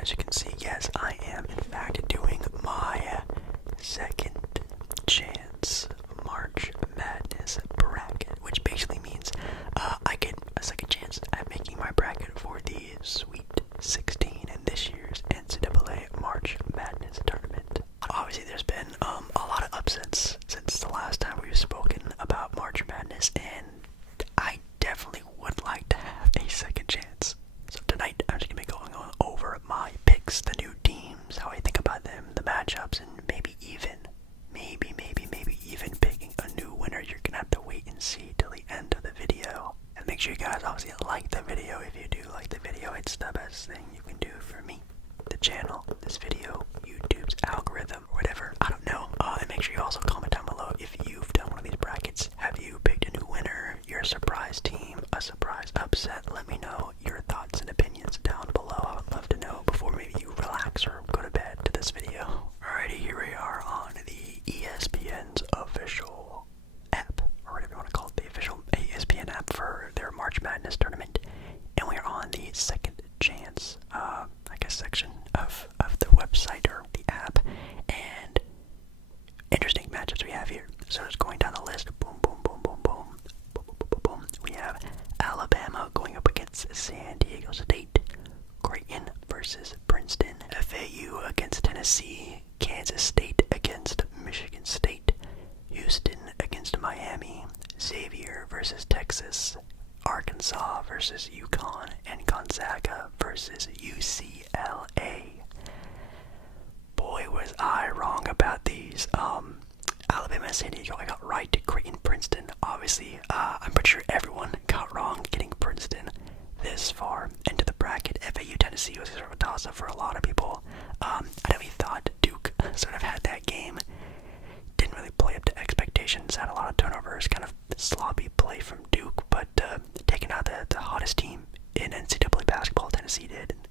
as you can see, yes, I am in fact doing my second chance March Madness bracket, which basically means I get a second chance at making my bracket for the Sweet 16 in this year's NCAA March Madness tournament. Obviously, there's been a lot of upsets since the last time we've spoken about March Madness, and I definitely would like to have a second chance. So tonight, I'm just going to be going over my picks, the new teams, how I think about them, the matchups, and maybe even picking a new winner. You're going to have to wait and see till the end of the video. And make sure you guys obviously like the video. If you do like the video, it's the best thing you can do for me, the channel, this video, YouTube's algorithm, or whatever. I don't know. And make sure you also comment down below if you've done one of these brackets. Have you picked a new winner, your surprise team, a surprise upset? Let me know your thoughts and opinions down below. I would love to know before maybe you relax or go to bed to this video. Alrighty, here we are on the ESPN's official app, or whatever you want to call it, the official ESPN app for their March Madness tournament. And we are on the second chance, section of the website or the app. And interesting matchups we have here. So just going down the list, boom, boom, boom, boom, boom, boom, boom, boom, boom. We have Alabama going up against San Diego State, Creighton versus Princeton, FAU against Tennessee, Kansas State against Michigan State, Houston against Miami, Xavier versus Texas, Arkansas versus UConn, and Gonzaga versus UCLA. Boy, was I wrong about these. Alabama and San Diego, I got right. Creighton, Princeton, obviously, I'm pretty sure everyone got wrong getting Princeton this far into the bracket. FAU, Tennessee was sort of a toss-up for a lot of people. I definitely thought Duke sort of had that game. Didn't really play up to expectations, had a lot of turnovers, kind of sloppy play from Duke, but taking out the hottest team in NCAA basketball, Tennessee did, and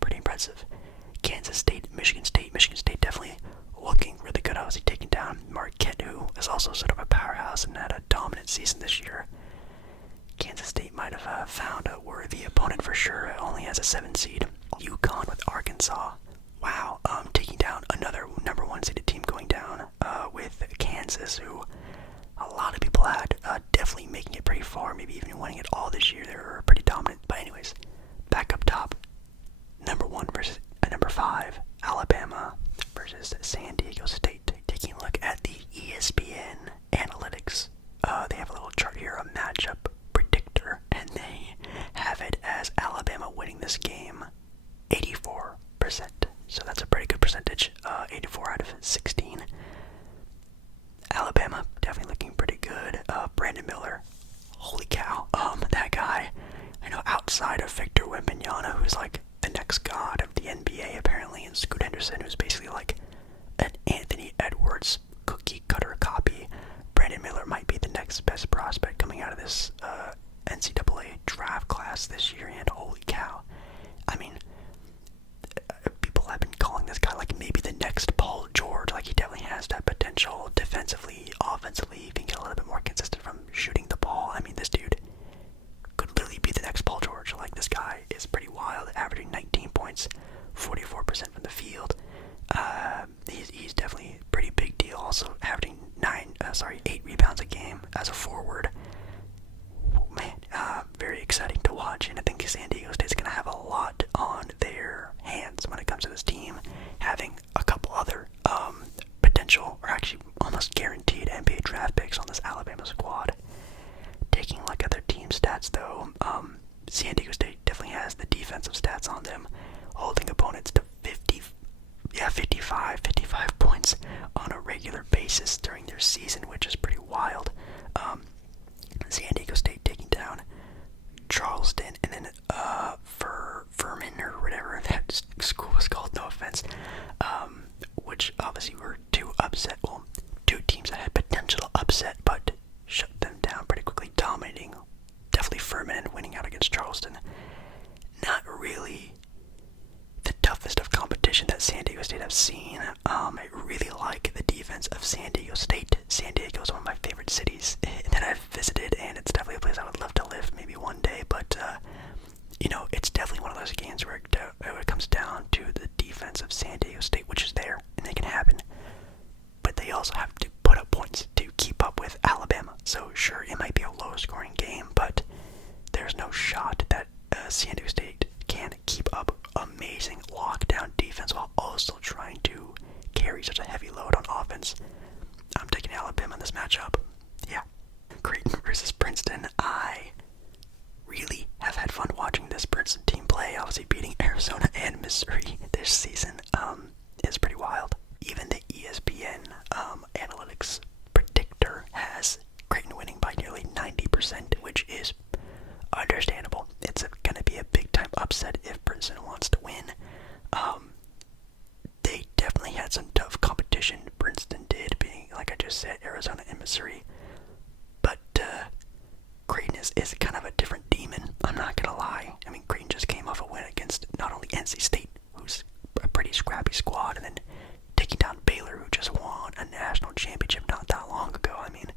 pretty impressive. Kansas State, Michigan State definitely looking really good. Obviously taking down Marquette, who is also sort of a powerhouse and had a dominant season this year. Kansas State might have found a worthy opponent for sure. It only has a 7 seed. UConn with Arkansas. Wow, taking down another number 1 seeded team, going down with Kansas, who a lot of people had definitely making it pretty far, maybe even winning it all this year. They were pretty dominant. But anyways, back up top, number 1 versus number 5, Alabama versus San Diego State. Taking a look at the ESPN analytics, they have a little chart here, a matchup predictor, and they have it as Alabama winning this game 84%. So that's a pretty good percentage, 84 out of 16. Alabama definitely looking pretty good. Brandon Miller, holy cow, that guy, I know, outside of Victor Wembanyama, who's like the next god of the NBA apparently, and Scoot Henderson, who's basically like an Anthony Edwards cookie cutter copy. Brandon Miller might be the next best prospect coming out of this NCAA draft class this year, and holy cow, I mean, people have been calling this guy like maybe the next Paul George. Like, he definitely has that potential defensively, offensively. He can get a little bit more consistent from shooting the ball. I mean, this dude could literally be the next Paul George. Like, this guy is pretty wild, averaging 19 points, 44% from the field. He's definitely a pretty big deal. Also averaging 8 rebounds a game as a forward. Man, very exciting to watch, and I think San Diego State's going to have a lot on their hands when it comes to this team, having a couple other potential, or actually almost guaranteed NBA draft picks on this Alabama squad. Taking a look at their team stats, though, San Diego State definitely has the defensive stats on them, holding opponents to 55 points on a regular basis during their season, which is pretty wild. San Diego State taking down Charleston, and then Furman, or whatever that school was called, no offense, which obviously were two teams that had potential to upset, but shut them down pretty quickly, dominating. Definitely Furman and winning out against Charleston. Not really the toughest of competition that San Diego State have seen. I really like the defense of San Diego State. San Diego is one of my favorite cities that I've visited, and it's definitely a place I would love to live maybe one day, but it's definitely one of those games where it comes down to San Diego State can keep up amazing lockdown defense while also trying to carry such a heavy load on offense. I'm taking Alabama in this matchup. Yeah. Creighton versus Princeton. I really have had fun watching this Princeton team play. Obviously beating Arizona and Missouri this season is pretty wild. Even the ESPN analytics predictor has Creighton winning by nearly 90%, which is understandable. It's going to be a big time upset if Princeton wants to win. They definitely had some tough competition. Princeton did, being, like I just said, Arizona and Missouri. But Creighton is kind of a different demon, I'm not going to lie. I mean, Creighton just came off a win against not only NC State, who's a pretty scrappy squad, and then taking down Baylor, who just won a national championship not that long ago. I mean,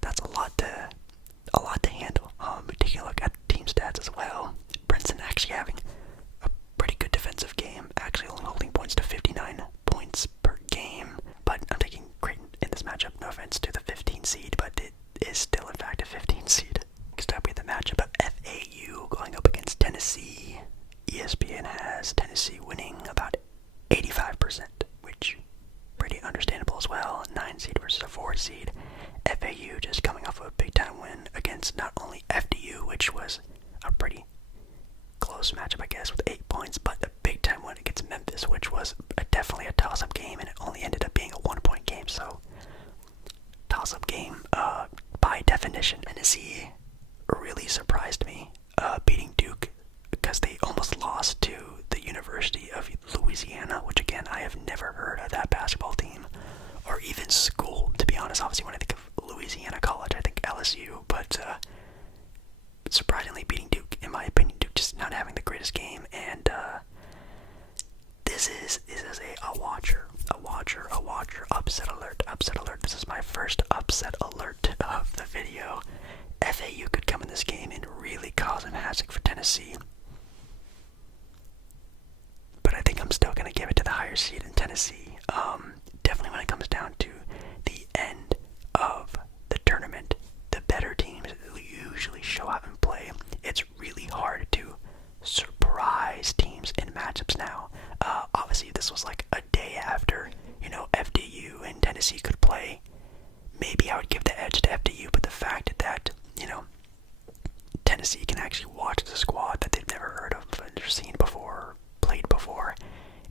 that's a lot to handle. Taking a look at team stats as well, Princeton actually having a pretty good defensive game, actually only holding points to 59 points per game. But I'm taking Creighton in this matchup. No offense to the 15 seed, but it is still in fact a 15 seed. Next up we have the matchup of FAU going up against Tennessee. ESPN has Tennessee winning about 85%, which pretty understandable as well. 9 seed versus a 4 seed. FAU just coming off of a big time win against not only FDU, which was a pretty close matchup, I guess, with 8 points, but a big time win against Memphis, which was definitely a toss-up game, and it only ended up being a 1-point game. So toss-up game by definition. Tennessee really surprised me, beating Duke, because they almost lost to the University of Louisiana, which again, I have never heard of that basketball team, or even school, to be honest. Obviously, when I think of Louisiana College, I think LSU, but surprisingly beating Duke, in my opinion. Duke just not having the greatest game, and this is a watcher, upset alert. This is my first upset alert of the video. FAU could come in this game and really cause some havoc for Tennessee. But I think I'm still going to give it to the higher seed in Tennessee. Definitely when it comes down to the end of the tournament, the better teams usually show out and play. It's really hard to surprise teams in matchups now. Obviously, this was like a day after, FDU and Tennessee could play. Maybe I would give the edge to FDU, but the fact that, Tennessee can actually watch the squad that they've never heard of or seen before, played before,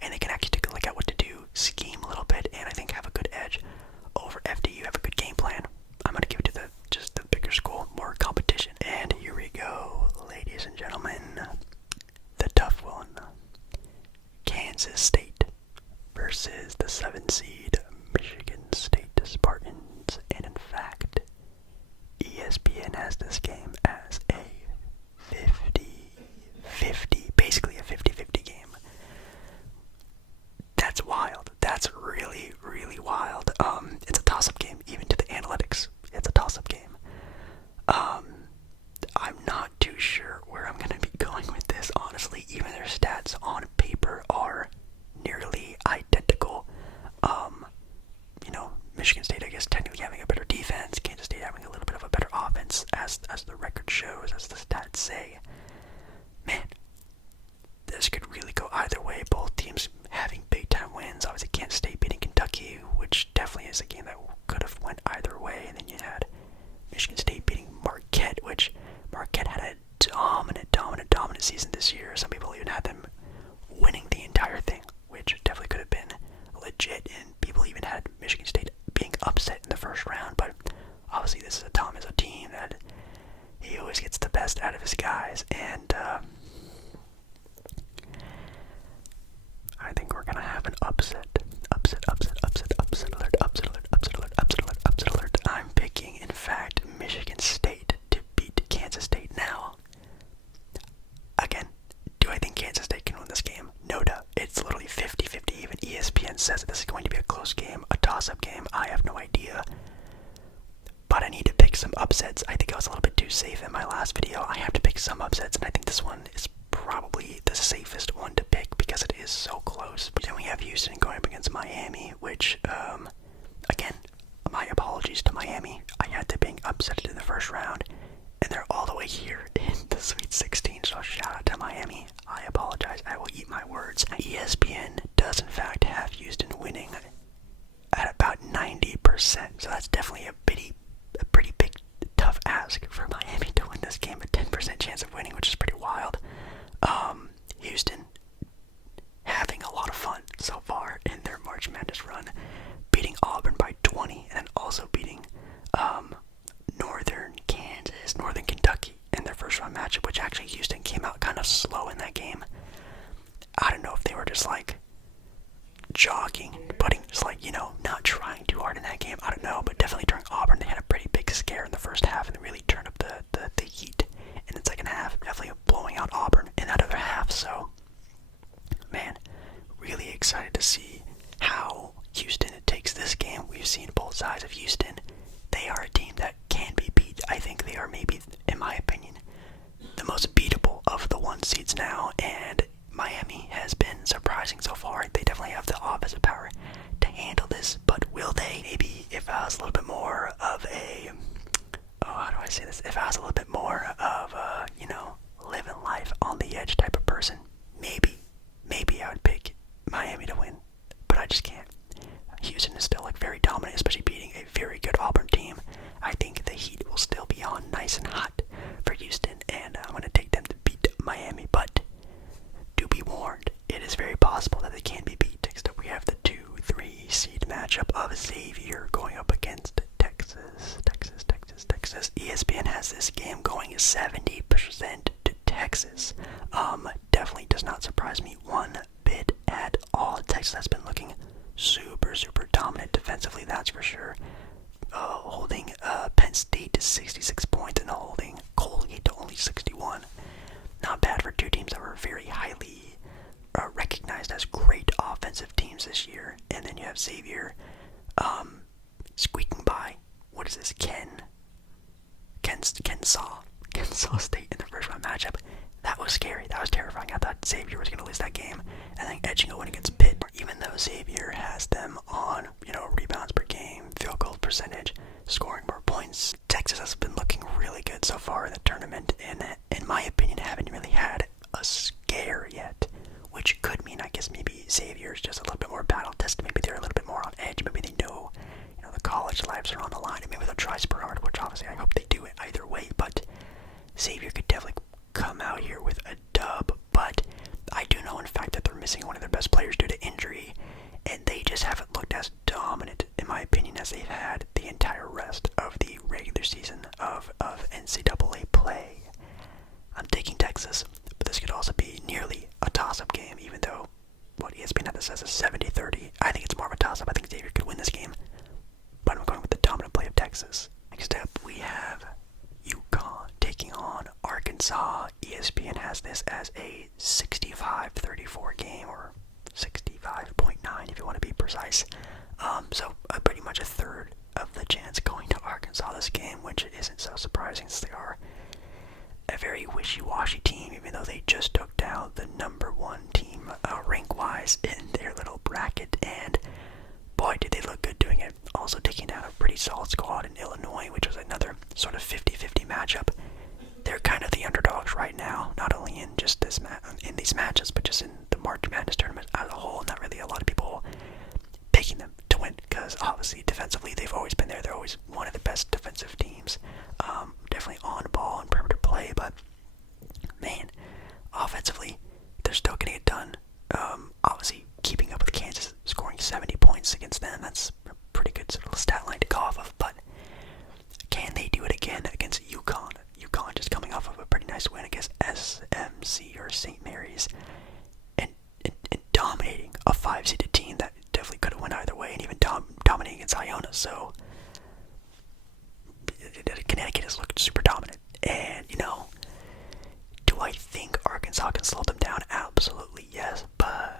and they can actually take a look at what to do, scheme a little bit, and I think have a good edge over FDU, have a good game plan. I'm going to give it to just the bigger school, more competition. And here we go, ladies and gentlemen, the tough one. Kansas State versus the 7 seed Michigan State Spartans. And in fact, ESPN has this game as a 50-50, basically a 50-50 game. That's wild. That's really, really wild. It's a toss-up game, even to the analytics. It's a toss-up game. I'm not too sure where I'm going to be going with this, honestly. Even their stats on paper are nearly identical. Michigan State, I guess, technically having a better defense. Kansas State having a little bit of a better offense, as the record shows, as the stats say. Man, this could really go either way. Both teams having big-time wins. Obviously, Kansas State beating Kentucky, which definitely is a game that could have went either way. And then you had Michigan State beating Marquette, which Marquette had a dominant season this year. Some people even had them winning the entire thing, which definitely could have been legit. And people even had Michigan State being upset in the first round. But obviously, Tom is a team that he always gets the best out of his guys, and I think we're gonna have an upset alert. I'm picking, in fact, Michigan State to beat Kansas State. Now, again, do I think Kansas State can win this game? No doubt. It's literally 50-50. Even ESPN says that this is going to be a close game, a toss-up game. I have no idea. But I need to pick some upsets. I think I was a little bit too safe in my last video. I have to pick some upsets, and I think this one is probably the safest one to pick because it is so close. But then we have Houston going up against Miami, which, again, my apologies to Miami. I had them being upset in the first round. of winning, which is pretty wild. Houston having a lot of fun so far in their March Madness run, beating Auburn by 20, and then also beating Northern Kansas, Northern Kentucky in their first round matchup, which actually Houston came out kind of slow in that game. I don't know if they were just like jogging, just like, not trying too hard in that game. I don't know, but definitely during Auburn, they had a pretty big scare in the first half and they really turned up the heat in the second half, definitely blowing out Auburn in that other half. So, man, really excited to see how Houston takes this game. We've seen both sides of Houston. They are a team that can be beat. I think they are maybe, in my opinion, the most beatable of the one seeds now, and Miami has been surprising so far. They definitely have the offensive power to handle this, but will they? Maybe if I was a little bit more of a, how do I say this? If I was a little bit more of a, living life on the edge type of person, maybe I would pick Miami to win, but I just can't. Houston is still very dominant, especially beating a very good Auburn team. I think the heat will still be on nice and hot for Houston, and I'm going to take them to beat Miami, but do be warned, it is very possible that they can be beat. Next up, we have the 2-3 seed matchup of Xavier going up against Texas. ESPN has this game going 70% to Texas. Definitely does not surprise me one bit at all. Texas has been looking super dominant defensively, that's for sure. Holding Penn State to 66 points and holding Colgate to only 61. Not bad for two teams that were very highly recognized as great offensive teams this year. And then you have Xavier squeaking by, what is this, Kensaw State in the first round matchup. That was scary. That was terrifying. I thought Xavier was going to lose that game, and then edging a win against Pitt. Even though Xavier has them on, rebounds per game, field goal percentage, scoring more points, Texas has been looking really good so far in the tournament, and in my opinion, haven't really had a scare yet, which could mean, I guess, maybe Xavier's just a little bit more battle tested. Maybe they're a little bit more on edge. Maybe they know, the college lives are on the line, and maybe they'll try super hard, which obviously I hope they do it either way, but Xavier could definitely come out here with a dub, but I do know in fact that they're missing one of their best players due to injury, and they just haven't looked as dominant, in my opinion, as they've had the entire rest of the regular season of NCAA play. I'm taking Texas, but this could also be nearly a toss-up game, even though what ESPN had this as a 70-30. I think it's more of a toss-up. I think Xavier could win this game, but I'm going with the dominant play of Texas. Next up, we have UConn taking on Arkansas. ESPN has this as a 65-34 game, or 65.9 if you want to be precise. So pretty much a third of the chance going to Arkansas this game, which isn't so surprising since they are a very wishy-washy team, even though they just took down the number one team rank-wise in their little bracket, and boy, did they look good doing it. Also taking down a pretty solid squad in Illinois, which was another sort of 50-50 matchup. They're kind of the underdogs right now, not only in just this in these matches, but just in the March Madness tournament as a whole. Not really a lot of people picking them to win, because obviously defensively they've always been there. They're always one of the best defensive teams. Definitely on ball and perimeter play, but man, offensively they're still getting it done. Obviously keeping up with Kansas, scoring 70 points against them. That's a pretty good sort of stat line to go off of, but can they do it again against UConn? UConn just coming off of a pretty nice win against SMC or St. Mary's, and dominating a 5-seeded team that definitely could have went either way, and even dominating against Iona. So Connecticut has looked super dominant, and do I think Arkansas can slow them down? Absolutely yes, but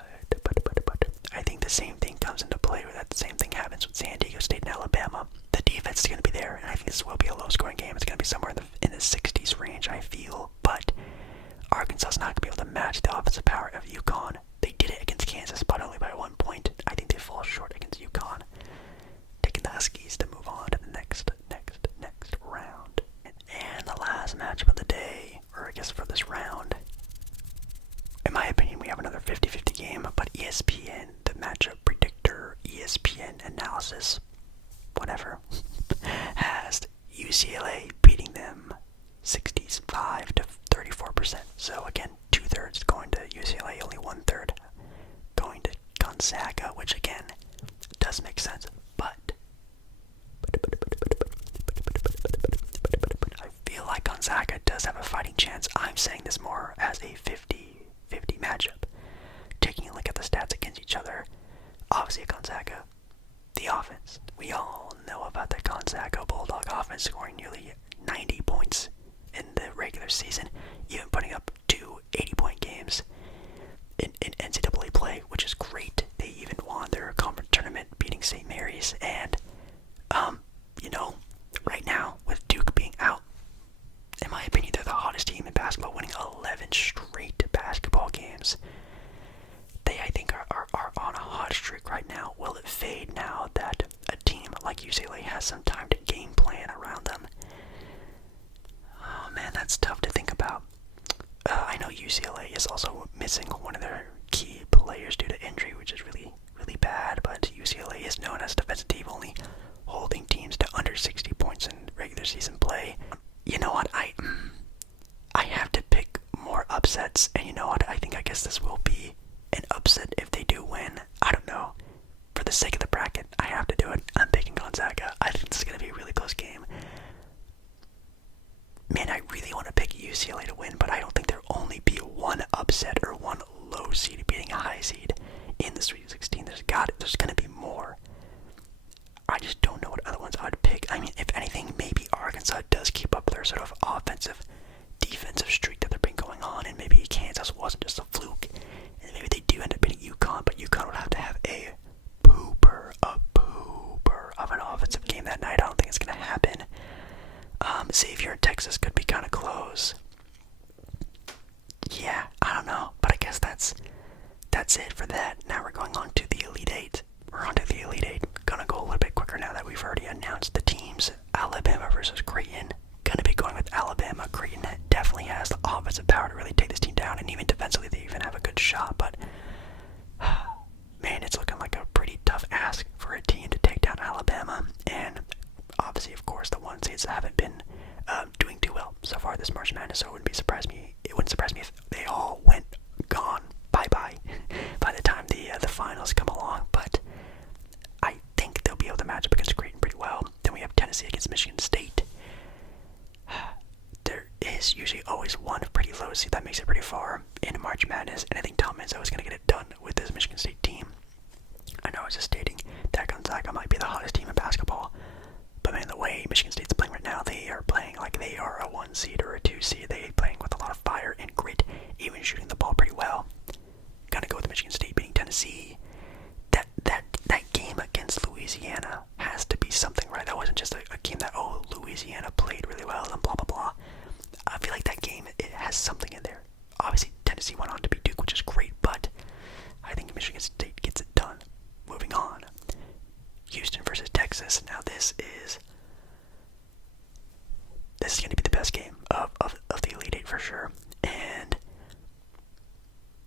I think the same thing comes into play where that same thing happens with San Diego State and Alabama. The defense is going to be there, and I think this will be a low-scoring game. It's going to be somewhere in the 60s range, I feel, but Arkansas is not going to be able to match the offensive power of UConn. They did it against Kansas, but only by 1 point. I think they fall short against UConn. Taking the Huskies to move on to the next round. And the last matchup of the day, or I guess for this round, in my opinion, we have another 50-50 game, but ESPN, the matchup predictor, ESPN analysis, whatever, has UCLA beating them 65 to 34 UCLA is also missing one of their key players due to injury, which is really, really bad. But UCLA is known as a defensive team, only holding teams to under 60 points in regular season play. You know what? I have to pick more upsets, and you know what? I guess this will be an upset if they do win. I don't know. For the sake of the bracket, I have to do it. I'm picking Gonzaga. I think this is going to be a really close game. Man, I really want to pick UCLA to win, but I don't think there'll only be one upset or one low seed beating a high seed in the Sweet 16. There's going to be more. I just don't know what other ones I would pick. I mean, if anything, maybe Arkansas does keep up their sort of offensive, defensive streak that they've been going on, and maybe Kansas wasn't just a fluke, and maybe they do end up beating UConn, but UConn would have to have a pooper of an offensive game that night. I don't think it's going to happen. Xavier and Texas could be kind of close. Yeah, I don't know, but I guess that's it for that. Now we're going on to the Elite Eight. We're on to the Elite Eight. We're gonna go a little bit quicker now that we've already announced the teams. Alabama versus Creighton. Gonna be going with Alabama. Creighton definitely has the offensive power to really take this team down, and even defensively they even have a good shot, but man, it's looking like a pretty tough ask for a team to take down Alabama. And obviously, of course, the one seeds haven't been doing too well so far this March Madness, so it wouldn't surprise me if they all went gone bye-bye by the time the finals come along. But I think they'll be able to match up against Creighton pretty well. Then we have Tennessee against Michigan State. There is usually always one pretty low seed that makes it pretty far in March Madness, and I think Tom Izzo is going to get it done with this Michigan State team. I know I was just stating that Gonzaga might be the hottest team in basketball, but man, the way Michigan State's playing right now, they are playing like they are a 1 seed or a 2 seed. They're playing with a lot of fire and grit, even shooting the ball pretty well. Gonna go with Michigan State beating Tennessee. That game against Louisiana has to be something, right? That wasn't just a game that, Louisiana played really well and blah, blah, blah. I feel like that game, it has something in there. Obviously, Tennessee went on to beat Duke, which is great, but I think Michigan State gets it done. Moving on. Houston versus Texas. Now this is going to be the best game of the Elite Eight for sure. And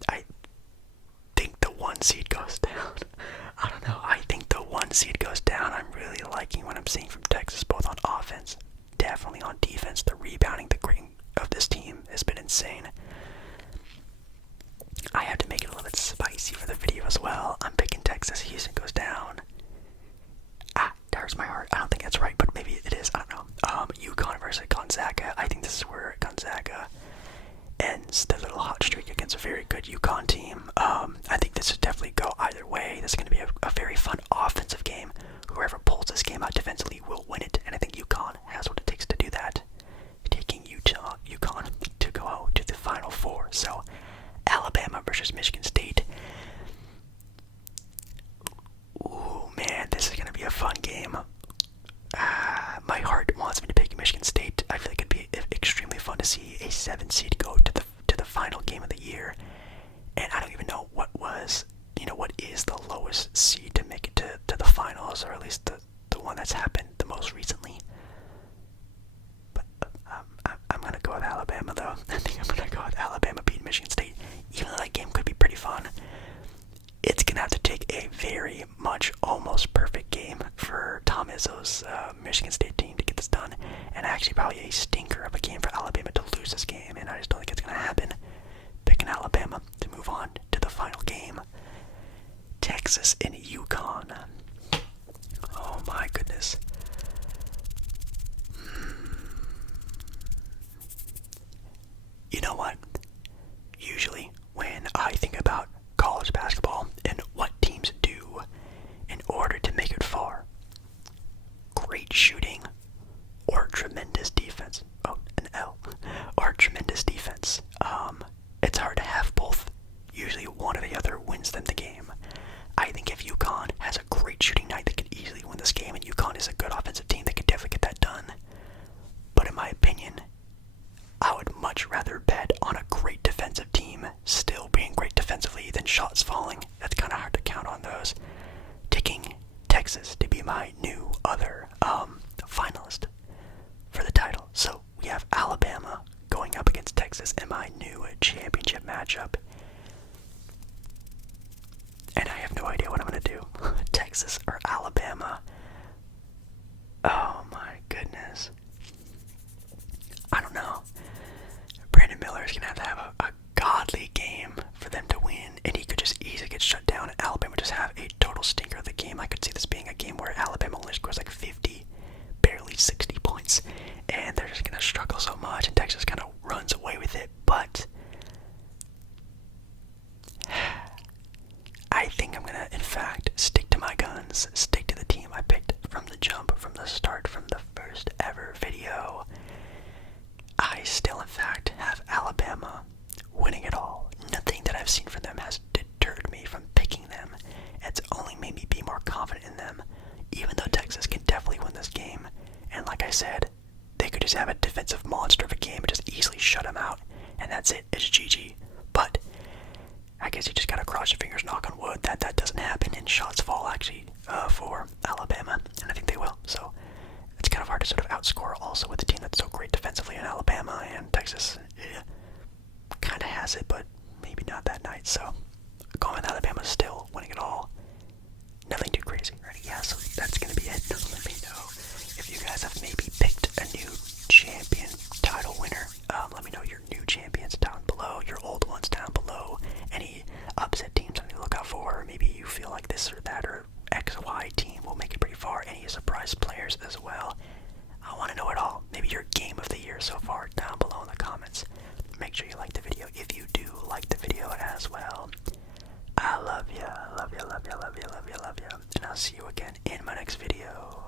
I think the 1 seed goes down. I don't know. I think the 1 seed goes down. I'm really liking what I'm seeing from Texas, both on offense, definitely on defense. The rebounding, the grading of this team has been insane. I have to make it a little bit spicy for the video as well. I'm picking Texas. Houston goes down. That hurts my heart. I don't think that's right, but maybe it is. I don't know. UConn versus Gonzaga. I think this is where Gonzaga ends their little hot streak against a very good UConn team. I think this would definitely go either way. This is going to be a very fun offensive game. Whoever pulls this game out defensively will win it, and I think UConn has what it takes to do that. Taking UConn to go to the Final Four. So, Alabama versus Michigan State. Ooh, man, this is going to be a fun game. My heart wants me to pick Michigan State. I feel like it'd be extremely fun to see a 7 seed go to the final game of the year. And I don't even know what is the lowest seed to make it to the finals, or at least the one that's happened the most recently. But I'm going to go with Alabama, though. I think I'm going to go with Alabama beating Michigan State. Even though that game could be pretty fun, it's going to have to take a very much almost perfect game for Tom Izzo's Michigan State team to get this done, and actually probably a stinker of a game for Alabama to lose this game, and I just don't think it's going to happen. Picking Alabama to move on to the final game. Texas and UConn. Oh my goodness. You know what? new championship matchup. And I have no idea what I'm going to do. Texas or Alabama. Oh my goodness. I don't know. Brandon Miller is going to have a godly game for them to win, and he could just easily get shut down, and Alabama just have a total stinker of the game. I could see this being a game where Alabama only scores like 50, barely 60 points, and they're just going to struggle so much, and Texas kind of runs away with it. But I think I'm going to, in fact, stick to my guns, stick to the team I picked from the jump, from the start, from the first ever video. I still, in fact, have Alabama winning it all. Nothing that I've seen from them has deterred me from picking them. It's only made me be more confident in them, even though Texas can definitely win this game. And like I said, they could just have a defensive monster of a game and just easily shut them out, and that's it. It's GG. But I guess you just gotta cross your fingers, knock on wood, that doesn't happen, and shots fall actually for Alabama, and I think they will. So it's kind of hard to sort of outscore also with a team that's so great defensively in Alabama, and Texas kind of has it, but maybe not that night. So going with Alabama still winning it all. Nothing too crazy, right? Yeah, so that's going to be it. Let me know if you guys have maybe picked a new champion title winner. Let me know your new champions down below, your old ones down below, any upset teams I need to look out for, or maybe you feel like this or that or X or Y team will make it pretty far, any surprise players as well. I want to know it all. Maybe your game of the year so far down below in the comments. Make sure you like the video if you do like the video as well. I love ya, love ya, love ya, love ya, love ya, love ya. And I'll see you again in my next video.